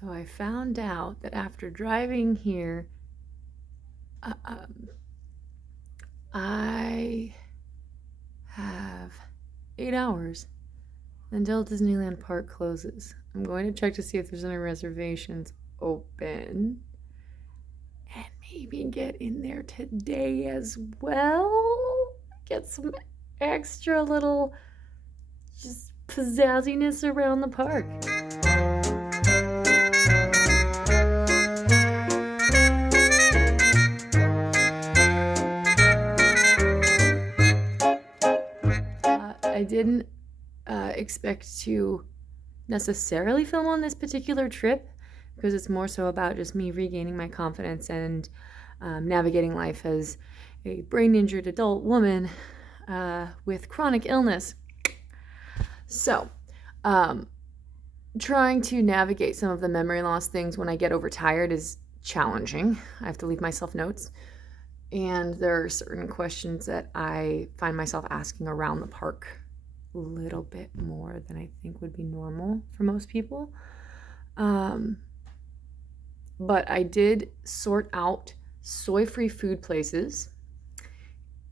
So I found out that after driving here, I have 8 hours until Disneyland Park closes. I'm going to check to see if there's any reservations open and maybe get in there today as well. Get some extra little just pizzazziness around the park. I didn't expect to necessarily film on this particular trip because it's more so about just me regaining my confidence and navigating life as a brain injured adult woman with chronic illness. So, trying to navigate some of the memory loss things when I get overtired is challenging. I have to leave myself notes. And there are certain questions that I find myself asking around the park a little bit more than I think would be normal for most people. But I did sort out soy-free food places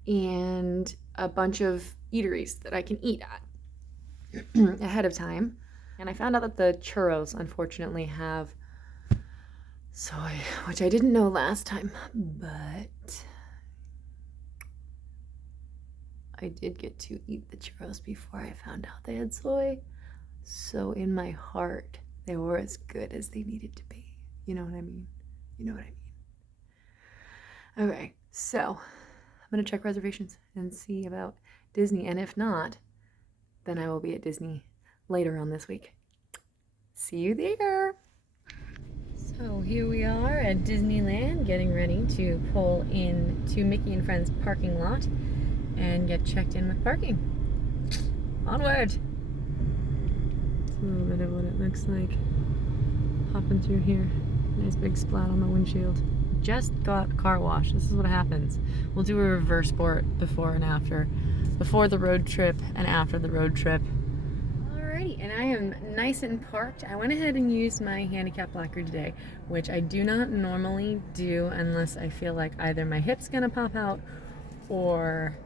and a bunch of eateries that I can eat at ahead of time. And I found out that the churros, unfortunately, have soy, which I didn't know last time, but I did get to eat the churros before I found out they had soy. So in my heart, they were as good as they needed to be. You know what I mean? You know what I mean. Okay, so I'm going to check reservations and see about Disney. And if not, then I will be at Disney later on this week. See you there. So here we are at Disneyland, getting ready to pull into Mickey and Friends parking lot and get checked in with parking. Onward! It's a little bit of what it looks like. Hopping through here. Nice big splat on the windshield. Just got car wash. This is what happens. We'll do a reverse sport before and after. Before the road trip and after the road trip. Alrighty, and I am nice and parked. I went ahead and used my handicap blocker today, which I do not normally do unless I feel like either my hip's gonna pop out or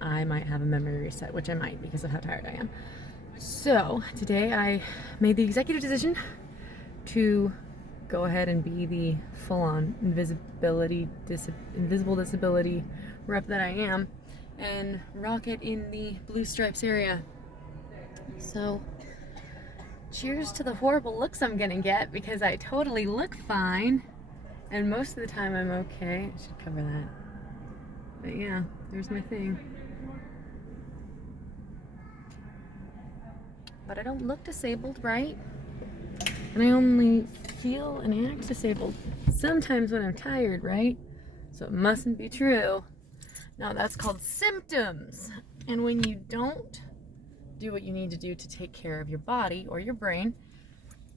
I might have a memory reset, which I might because of how tired I am. So today I made the executive decision to go ahead and be the full-on invisible disability rep that I am and rock it in the blue stripes area. So cheers to the horrible looks I'm gonna get because I totally look fine and most of the time I'm okay. I should cover that. But yeah, there's my thing. But I don't look disabled, right? And I only feel and act disabled sometimes when I'm tired, right? So it mustn't be true. Now that's called symptoms. And when you don't do what you need to do to take care of your body or your brain,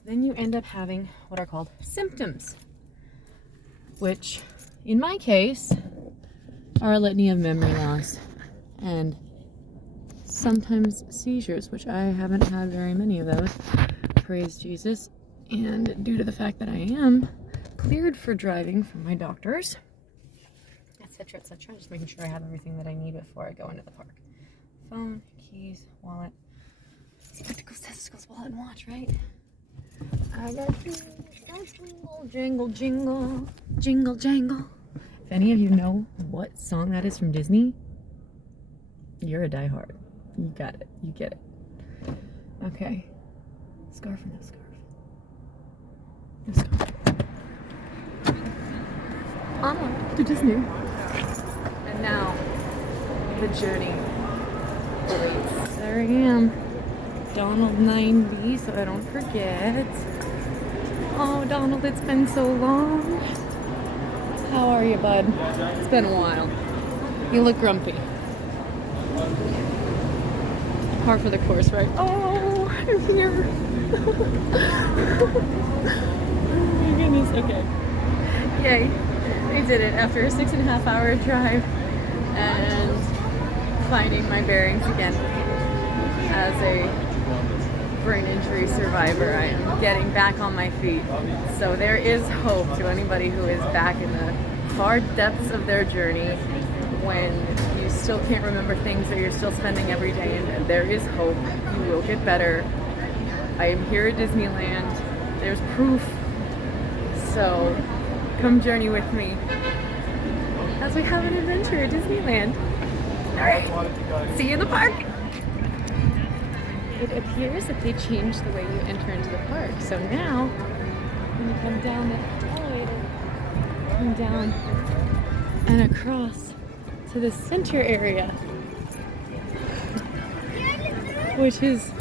then you end up having what are called symptoms, which in my case are a litany of memory loss and sometimes seizures, which I haven't had very many of those, praise Jesus. And due to the fact that I am cleared for driving from my doctors, etc., etc., just making sure I have everything that I need before I go into the park. Phone, keys, wallet, spectacles, testicles, wallet, and watch, right? I got jingle, jingle, jingle, jingle, jangle. If any of you know what song that is from Disney, you're a diehard. You got it. You get it. Okay. Scarf or no scarf? No scarf. Onward to Disney. And now, the journey awaits. There I am. Donald 90, so I don't forget. Oh, Donald, it's been so long. How are you, bud? It's been a while. You look grumpy. Par for the course, right? Oh, I'm here. Oh my goodness, okay. Yay, we did it after a 6.5-hour drive and finding my bearings again as a brain injury survivor. I am getting back on my feet. So there is hope to anybody who is back in the far depths of their journey when you still can't remember things that you're still spending every day in. There is hope. You will get better. I am here at Disneyland. There's proof. So come journey with me as we have an adventure at Disneyland. Alright, see you in the park! It appears that they changed the way you enter into the park. So now, when you come down the elevator, come down and across to the center area, which is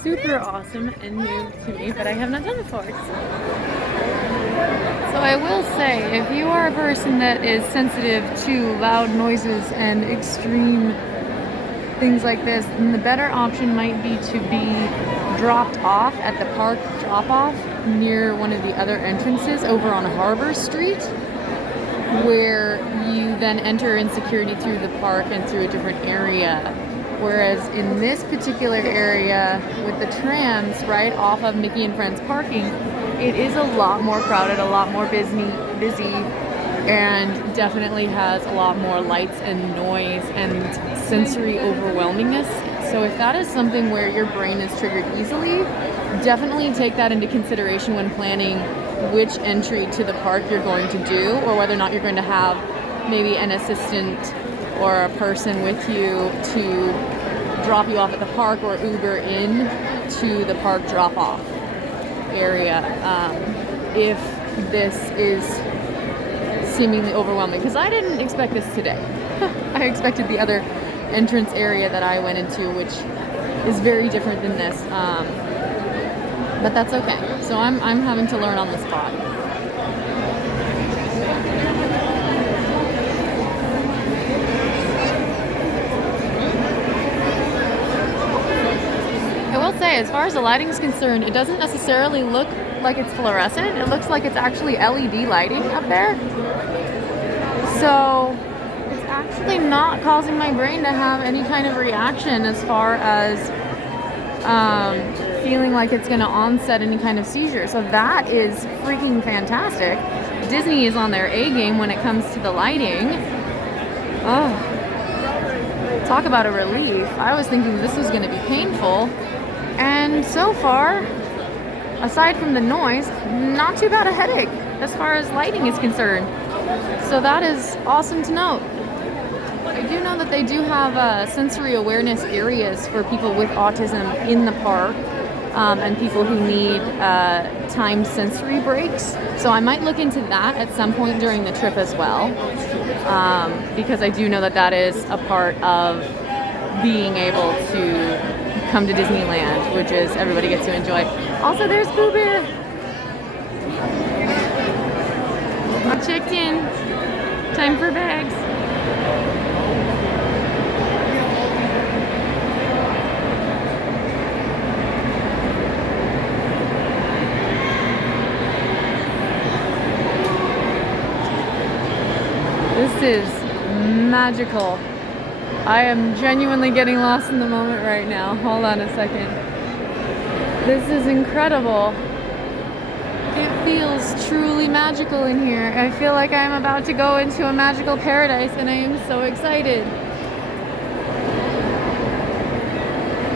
super awesome and new to me, but I have not done before. So I will say, if you are a person that is sensitive to loud noises and extreme things like this, then the better option might be to be dropped off at the park drop-off near one of the other entrances over on Harbor Street, where you then enter in security through the park and through a different area. Whereas in this particular area with the trams right off of Mickey and Friends parking, it is a lot more crowded, a lot more busy, and definitely has a lot more lights and noise and sensory overwhelmingness. So if that is something where your brain is triggered easily, definitely take that into consideration when planning which entry to the park you're going to do, or whether or not you're going to have maybe an assistant or a person with you to drop you off at the park or Uber in to the park drop-off area if this is seemingly overwhelming, because I didn't expect this today. I expected the other entrance area that I went into, which is very different than this, but that's okay. So I'm having to learn on the spot. I will say, as far as the lighting is concerned, it doesn't necessarily look like it's fluorescent. It looks like it's actually LED lighting up there. So it's actually not causing my brain to have any kind of reaction as far as feeling like it's going to onset any kind of seizure. So that is freaking fantastic. Disney is on their A game when it comes to the lighting. Oh, talk about a relief. I was thinking this was going to be painful. And so far, aside from the noise, not too bad a headache as far as lighting is concerned. So that is awesome to note. I do know that they do have sensory awareness areas for people with autism in the park, and people who need timed sensory breaks. So I might look into that at some point during the trip as well, because I do know that that is a part of being able to come to Disneyland, which is everybody gets to enjoy. Also, there's Pooh Bear. I checked in. Time for bags. This is magical. I am genuinely getting lost in the moment right now. Hold on a second. This is incredible. It feels truly magical in here. I feel like I'm about to go into a magical paradise, and I am so excited.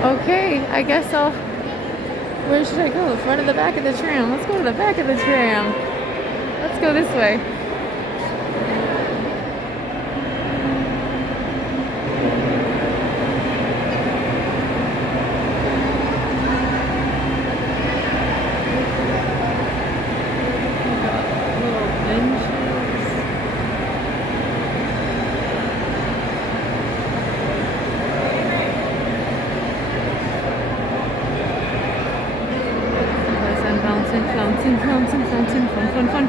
Okay, I guess I'll... Where should I go? The front or the back of the tram? Let's go to the back of the tram. Let's go this way.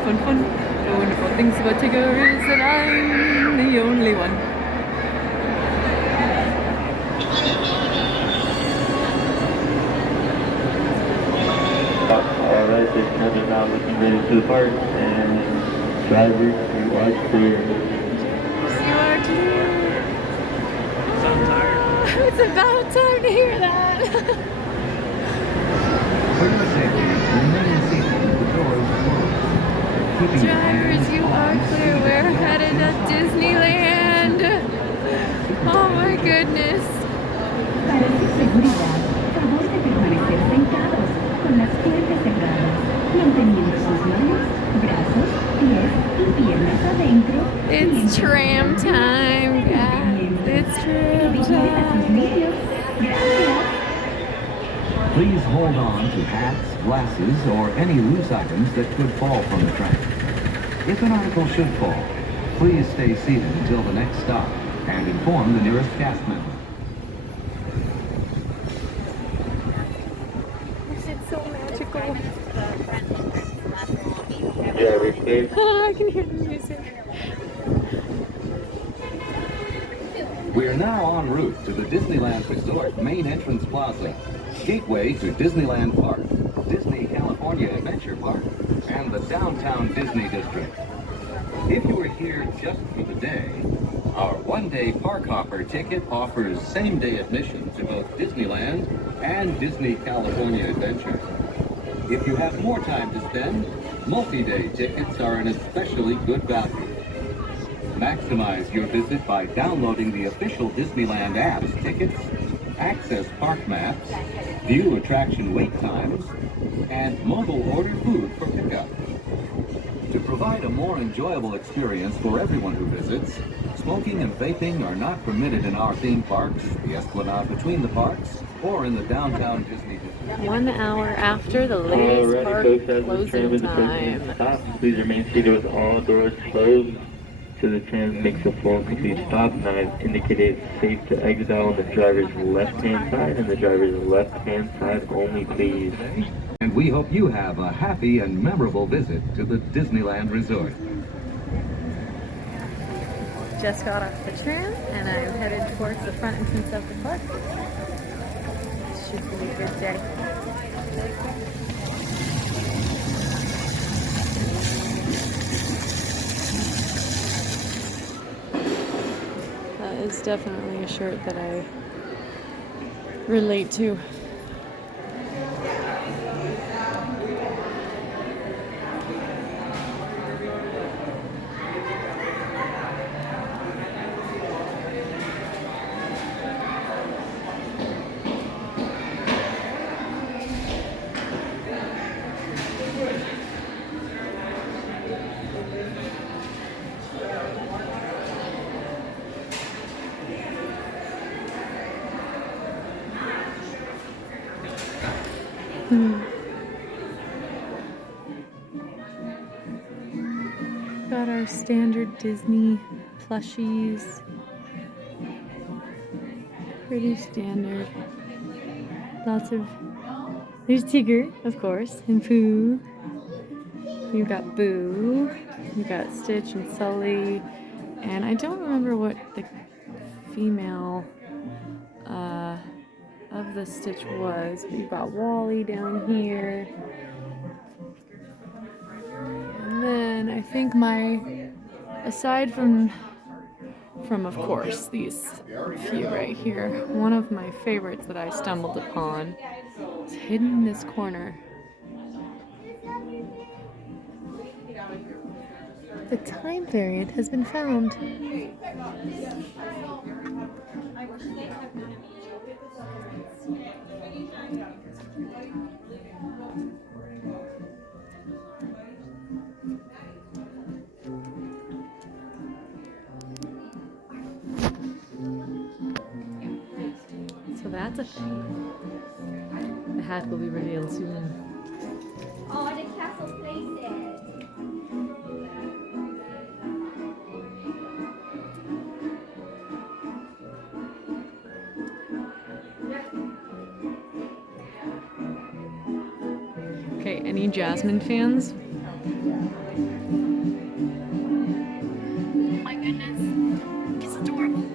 Fun. The wonderful things about Tigger is that I'm the only one. Alright, this time is now looking ready to the park, and driver, you are clear. You are clear. So tired. It's about time to hear that. safety, remain seated with the doors closed. Keeping your Drivers, hands you on are the clear. seat We're belt headed to and Disneyland. Oh my goodness. Para su seguridad, favor de permanecer sentados, con las puertas cerradas, manteniendo sus manos, brazos, pies y piernas adentro. It's tram time, guys. It's tram time. Gracias. please hold on to hats, glasses, or any loose items that could fall from the train. If an article should fall, please stay seated until the next stop and inform the nearest cast member. It's so magical. Driver, please. I can hear the music. We are now en route to the Disneyland Resort Main Entrance Plaza, gateway to Disneyland Park, Disney California Adventure Park, and the Downtown Disney District. If you are here just for the day, our one-day Park Hopper ticket offers same-day admission to both Disneyland and Disney California Adventure. If you have more time to spend, multi-day tickets are an especially good value. Maximize your visit by downloading the official Disneyland app's tickets, access park maps, view attraction wait times, and mobile order food for pickup. To provide a more enjoyable experience for everyone who visits, smoking and vaping are not permitted in our theme parks, the Esplanade between the parks, or in the downtown Disney District. 1 hour after the latest Alrighty, park folks, as this closing tram is time. approaching stop, please remain seated with all doors closed till the tram makes a full and complete stop. And I've indicated it's safe to exit on the driver's left-hand side and the driver's left-hand side only, please. And we hope you have a happy and memorable visit to the Disneyland Resort. Just got off the tram and I'm headed towards the front entrance of the park. Should be a good day. That is definitely a shirt that I relate to. Got our standard Disney plushies. Pretty standard. Lots of... There's Tigger, of course, and Pooh. You've got Boo. You've got Stitch and Sully. And I don't remember what the female of the Stitch was. But you've got Wally down here. And then I think aside from of course these few right here, one of my favorites that I stumbled upon is hidden in this corner. The time variant has been found. So that's a thing. The hat will be revealed soon. Oh, the castle places. Okay, any Jasmine fans? Oh my goodness, it's adorable.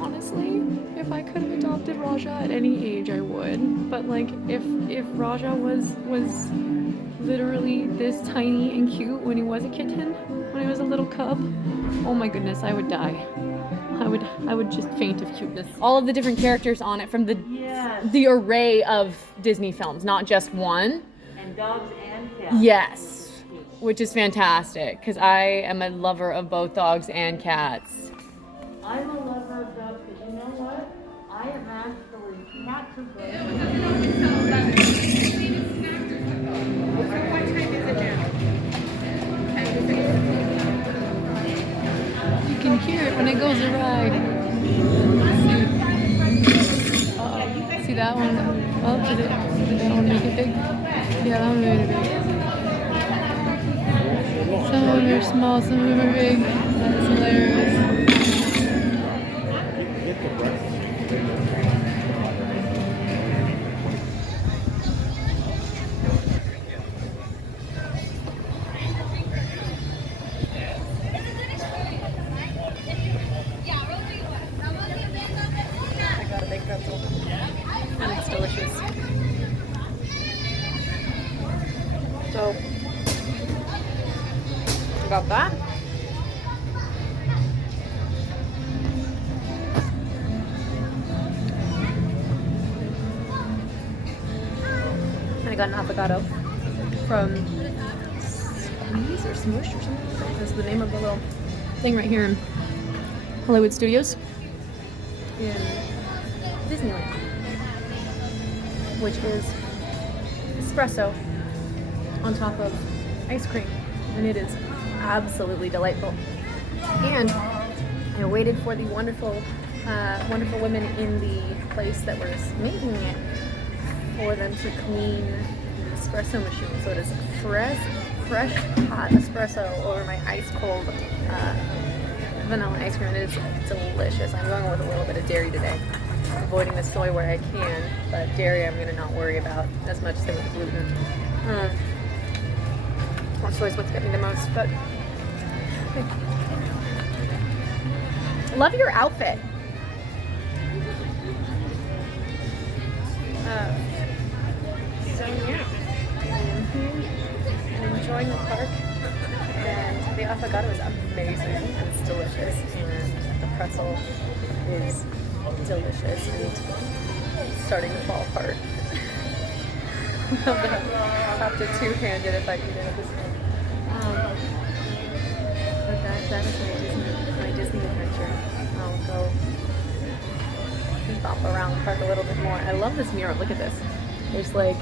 Honestly, if I could have adopted Raja at any age, I would. But like, if Raja was literally this tiny and cute when he was a kitten, when he was a little cub, oh my goodness, I would die. I I would just faint of cuteness. All of the different characters on it from Yes. the array of Disney films, not just one. And dogs and cats. Yes, which is fantastic because I am a lover of both dogs and cats. I'm a lover of dogs, but you know what? I am actually not too good. You can hear it when it goes awry. See that one? Oh, did that one make it big? Yeah, that one made it big. Some of them are small, some of them are big. That's hilarious. I got a big pretzel, and it's delicious. So, I got that. And I got an avocado from Squeeze or Smoosh or something like that. That's the name of the little thing right here in Hollywood Studios in Disneyland, which is espresso on top of ice cream, and it is absolutely delightful. And I waited for the wonderful women in the place that was making it for them to clean the espresso machine, so it is fresh hot espresso over my ice cold vanilla ice cream. It is delicious. I'm going with a little bit of dairy today, avoiding the soy where I can, but dairy I'm going to not worry about as much as with gluten. Soy is what's getting me the most, but love your outfit. So yeah, I'm enjoying the park, and the avocado is amazing and it's delicious, and the pretzel is delicious and it's starting to fall apart. I'll have to two-hand it if I can get it this way. But that is my Disney adventure. I'll go bop around the park a little bit more. I love this mural. Look at this. There's like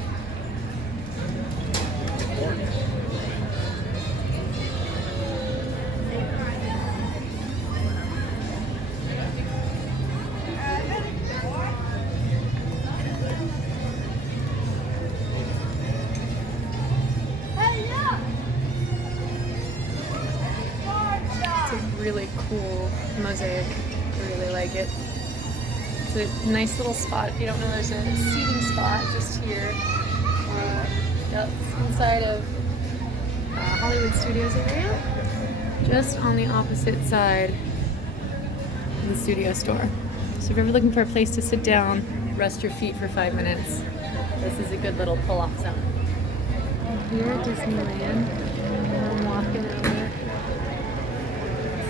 really cool mosaic. I really like it. It's a nice little spot. If you don't know, there's a seating spot just here. Yep, inside of Hollywood Studios area, just on the opposite side of the studio store. So if you're ever looking for a place to sit down, rest your feet for 5 minutes, this is a good little pull-off zone. Here at Disneyland, I'm walking over.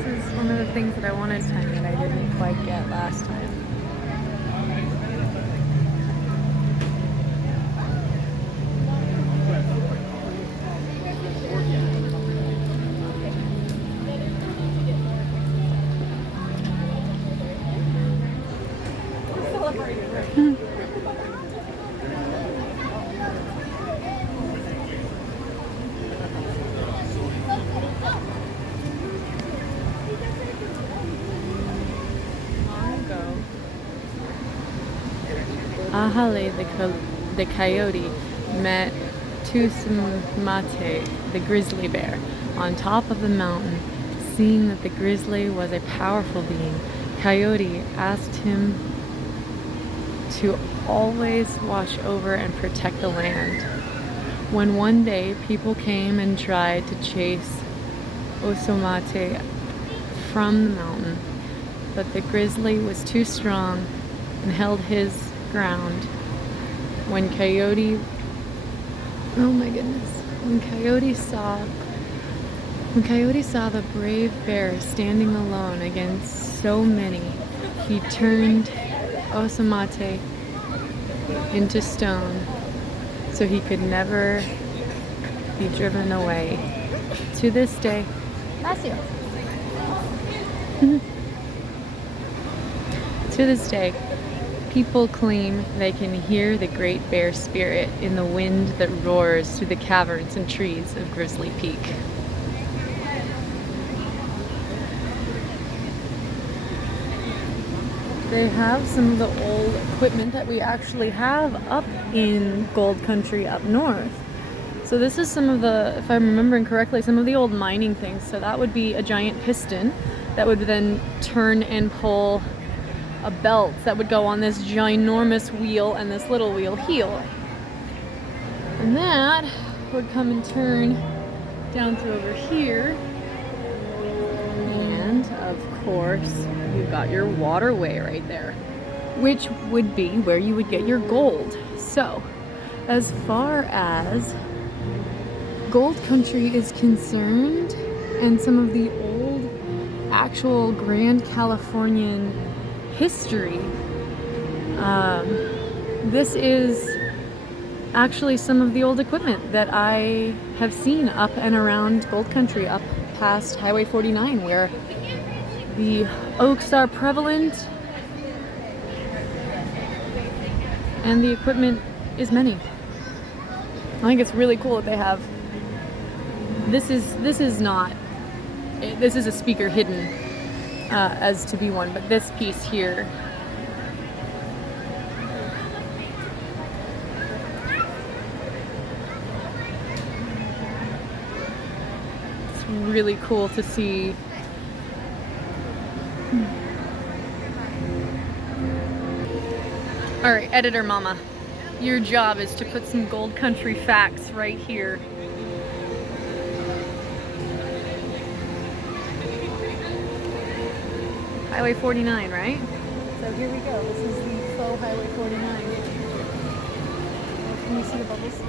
This is one of the things that I wanted to find that I didn't quite get last time. Ahale, the coyote, met Tusumate, the grizzly bear, on top of the mountain. Seeing that the grizzly was a powerful being, Coyote asked him to always watch over and protect the land. When one day people came and tried to chase Osomate from the mountain, but the grizzly was too strong and held his ground. When Coyote saw the brave bear standing alone against so many, he turned Osamate into stone so he could never be driven away. To this day, to this day, people claim they can hear the Great Bear Spirit in the wind that roars through the caverns and trees of Grizzly Peak. They have some of the old equipment that we actually have up in Gold Country up north. So this is some of the, if I'm remembering correctly, some of the old mining things. So that would be a giant piston that would then turn and pull a belt that would go on this ginormous wheel and this little wheel heel. And that would come and turn down through over here. And of course, you've got your waterway right there, which would be where you would get your gold. So, as far as Gold Country is concerned, and some of the old actual Grand Californian history, this is actually some of the old equipment that I have seen up and around Gold Country, up past Highway 49, where the oaks are prevalent and the equipment is many. I think it's really cool that they have this is a speaker hidden as to be one, but this piece here it's really cool to see. All right, editor mama, your job is to put some Gold Country facts right here. Highway 49, right? So here we go. This is the faux Highway 49. Can you see the bubbles?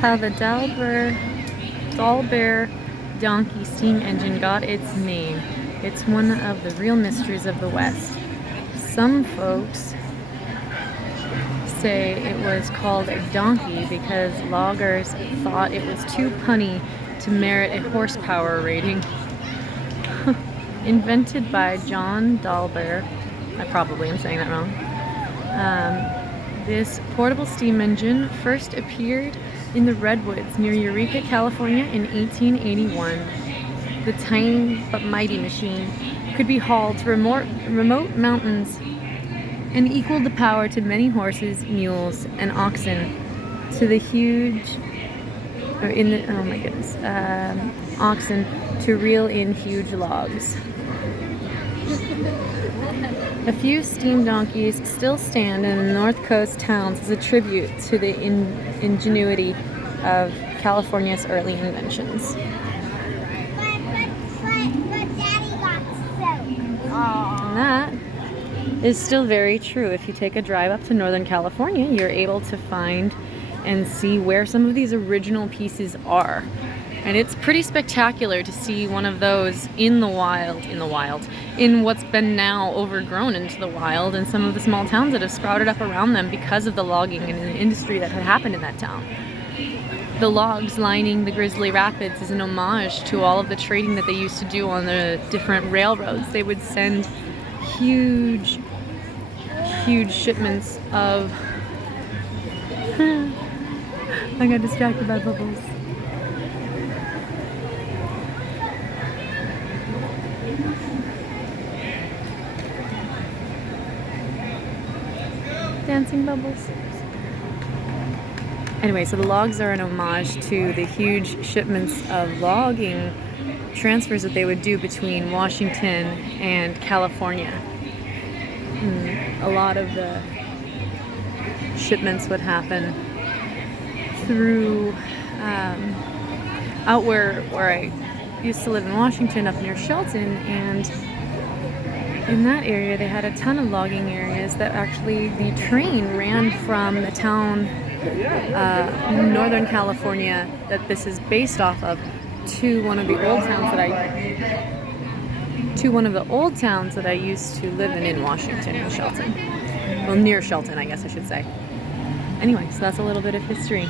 How the Dalbert donkey steam engine got its name. It's one of the real mysteries of the West. Some folks say it was called a donkey because loggers thought it was too punny to merit a horsepower rating. Invented by John Dalbert, I probably am saying that wrong. This portable steam engine first appeared in the Redwoods near Eureka, California in 1881. The tiny but mighty machine could be hauled to remote mountains and equaled the power to many horses, mules, and oxen oxen to reel in huge logs. A few steam donkeys still stand in the North Coast towns as a tribute to the ingenuity of California's early inventions. And that is still very true. If you take a drive up to Northern California, you're able to find and see where some of these original pieces are. And it's pretty spectacular to see one of those in what's been now overgrown into the wild, and some of the small towns that have sprouted up around them because of the logging and the industry that had happened in that town. The logs lining the Grizzly Rapids is an homage to all of the trading that they used to do on the different railroads. They would send huge shipments of... I got distracted by bubbles. dancing bubbles. Anyway, so the logs are an homage to the huge shipments of logging transfers that they would do between Washington and California. A lot of the shipments would happen through out where I used to live in Washington, up near Shelton, and in that area they had a ton of logging areas that actually the train ran from the town Northern California that this is based off of to one of the old towns that I used to live in Washington, in Shelton. Well, near Shelton, I guess I should say. Anyway, so that's a little bit of history.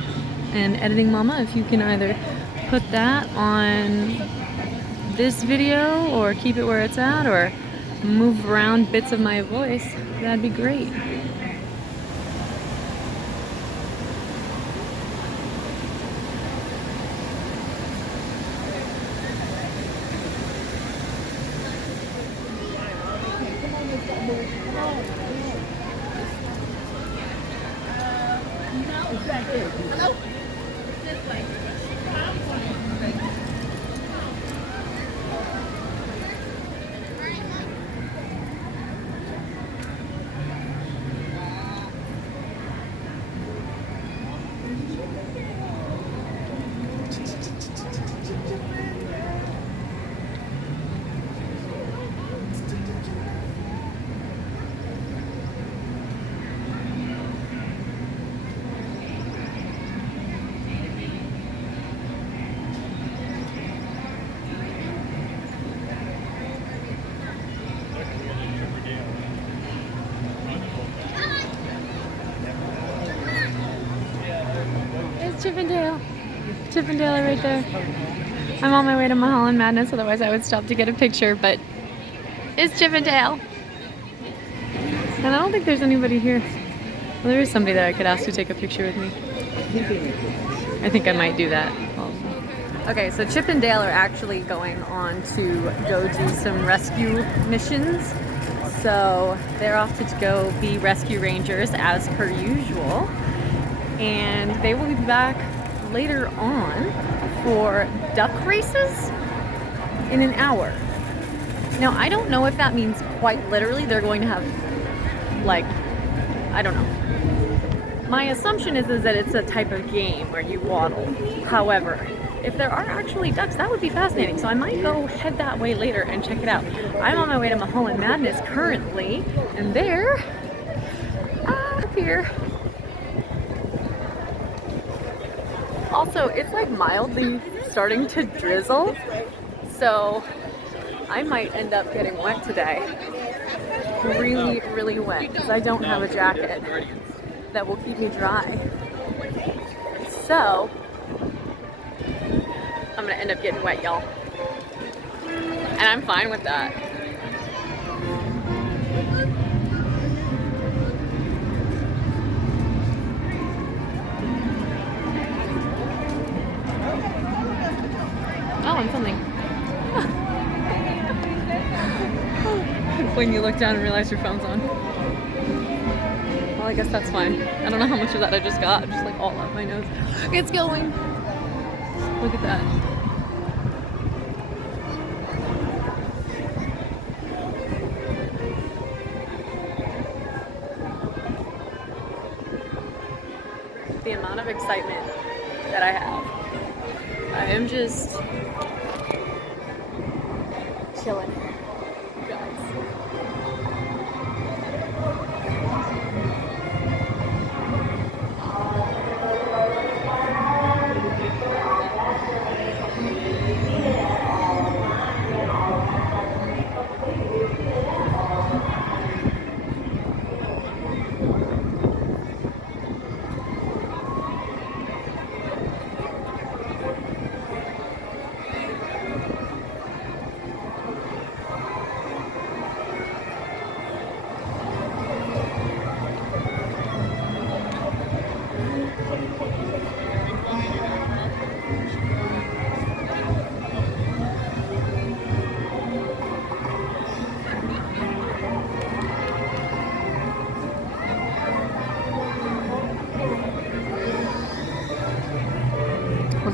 And Editing Mama, if you can either put that on this video or keep it where it's at or move around bits of my voice, that'd be great. Chippendale right there. I'm on my way to Mulholland Madness, otherwise I would stop to get a picture, but it's Chippendale. And I don't think there's anybody here. Well, there is somebody that I could ask to take a picture with me. I think I might do that also. Okay, so Chippendale are actually going on to go do some rescue missions. So they're off to go be rescue rangers as per usual. And they will be back later on for duck races in an hour. Now, I don't know if that means quite literally they're going to have, like, I don't know. My assumption is that it's a type of game where you waddle. However, if there are actually ducks, that would be fascinating. So I might go head that way later and check it out. I'm on my way to Mulholland Madness currently, and they're up here. Also, it's like mildly starting to drizzle, so I might end up getting wet today. Really, really wet, because I don't have a jacket that will keep me dry. So, I'm gonna end up getting wet, y'all. And I'm fine with that. Oh, I'm filming. When you look down and realize your phone's on. Well, I guess that's fine. I don't know how much of that I just got. Just like all up my nose. It's going. Look at that. The amount of excitement that I have. I am just chilling, guys.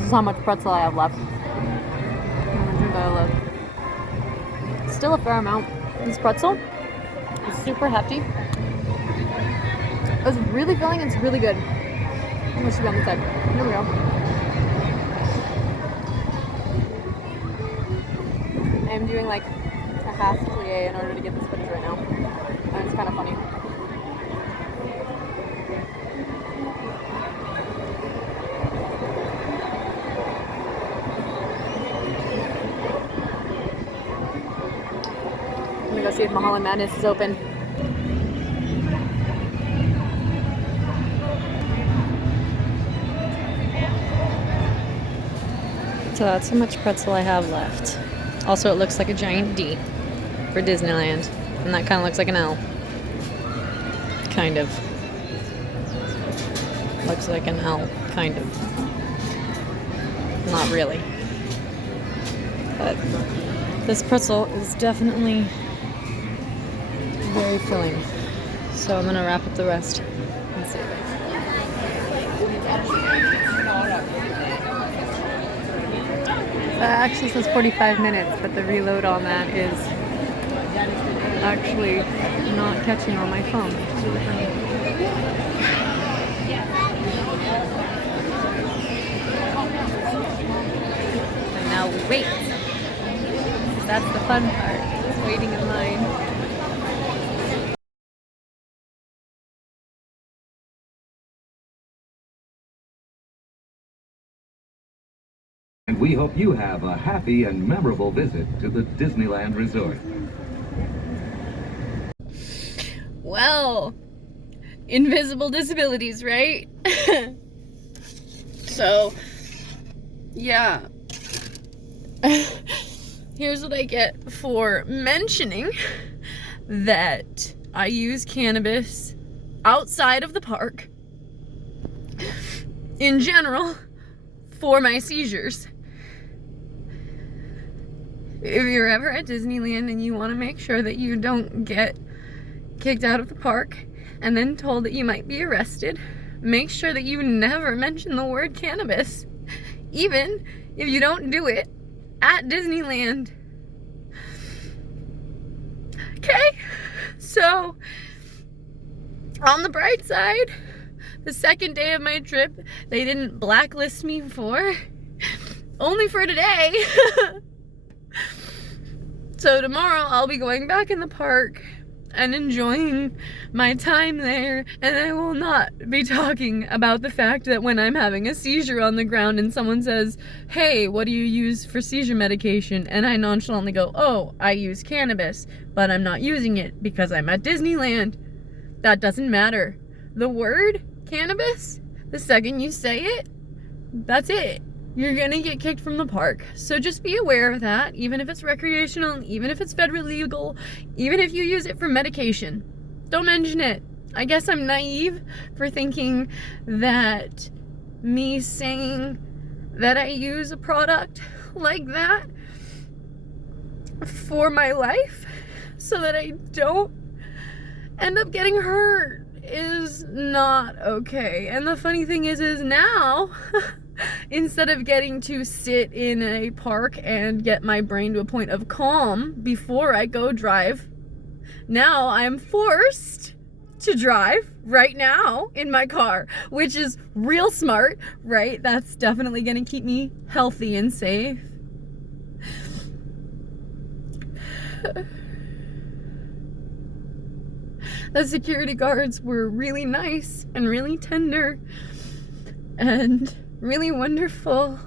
is how much pretzel I have left. How much of it I love. Still a fair amount. This pretzel is super hefty. It's really filling. It's really good. What should be on the side? Here we go. I'm doing like a half plie in order to get this footage right now, and it's kind of funny. I'm gonna go see if Mulholland Madness is open. So that's how much pretzel I have left. Also, it looks like a giant D for Disneyland. And that kind of looks like an L. Kind of. Looks like an L. Kind of. Not really. But this pretzel is definitely very filling. So I'm going to wrap up the rest and save it. That actually says 45 minutes, but the reload on that is actually not catching on my phone. And now we wait. That's the fun part, is waiting in line. And we hope you have a happy and memorable visit to the Disneyland Resort. Well, invisible disabilities, right? So, yeah. Here's what I get for mentioning that I use cannabis outside of the park in general for my seizures. If you're ever at Disneyland and you want to make sure that you don't get kicked out of the park and then told that you might be arrested, make sure that you never mention the word cannabis, even if you don't do it at Disneyland. Okay? So, on the bright side, the second day of my trip, they didn't blacklist me for, only for today. So tomorrow I'll be going back in the park and enjoying my time there, and I will not be talking about the fact that when I'm having a seizure on the ground and someone says, hey, what do you use for seizure medication? And I nonchalantly go, oh, I use cannabis, but I'm not using it because I'm at Disneyland. That doesn't matter. The word cannabis, the second you say it, that's it. You're gonna get kicked from the park. So just be aware of that, even if it's recreational, even if it's federally legal, even if you use it for medication. Don't mention it. I guess I'm naive for thinking that me saying that I use a product like that for my life so that I don't end up getting hurt is not okay. And the funny thing is now instead of getting to sit in a park and get my brain to a point of calm before I go drive, now I'm forced to drive right now in my car, which is real smart, right? That's definitely gonna keep me healthy and safe. The security guards were really nice and really tender and really wonderful,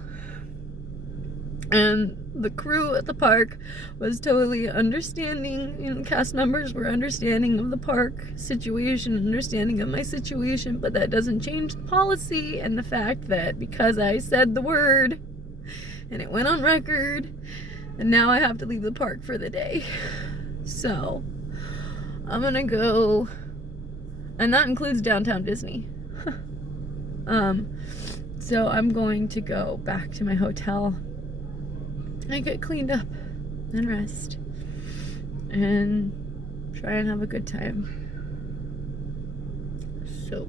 and the crew at the park was totally understanding. You know, cast members were understanding of the park situation, understanding of my situation, but that doesn't change the policy and the fact that because I said the word and it went on record, and now I have to leave the park for the day. So I'm gonna go, and that includes downtown Disney. So I'm going to go back to my hotel and get cleaned up and rest and try and have a good time. So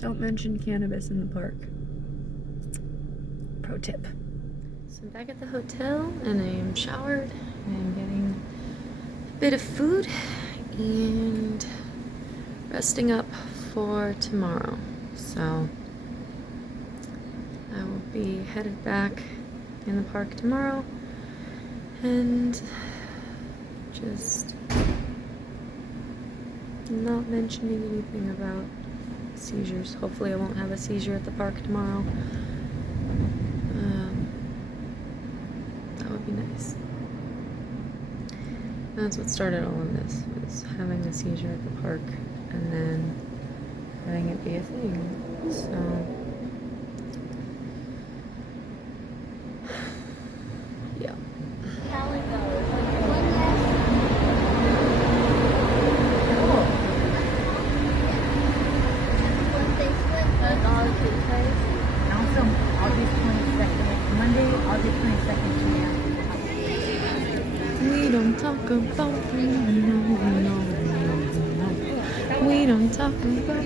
Don't mention cannabis in the park. Pro tip. So I'm back at the hotel and I am showered and I'm getting a bit of food and resting up for tomorrow. So I will be headed back in the park tomorrow and just not mentioning anything about seizures. Hopefully I won't have a seizure at the park tomorrow. That would be nice. That's what started all of this, was having a seizure at the park and then having it be a thing. So yeah. Also, August 22nd, Monday, August 22nd, We don't talk about no. We don't talk about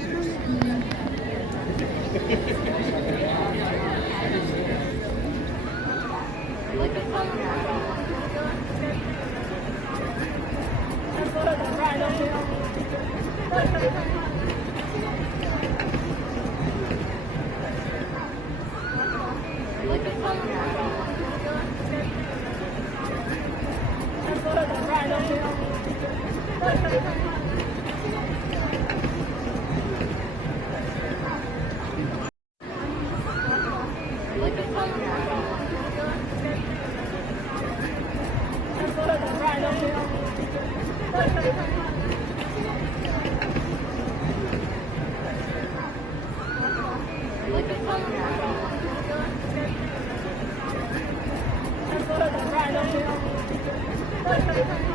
yeah.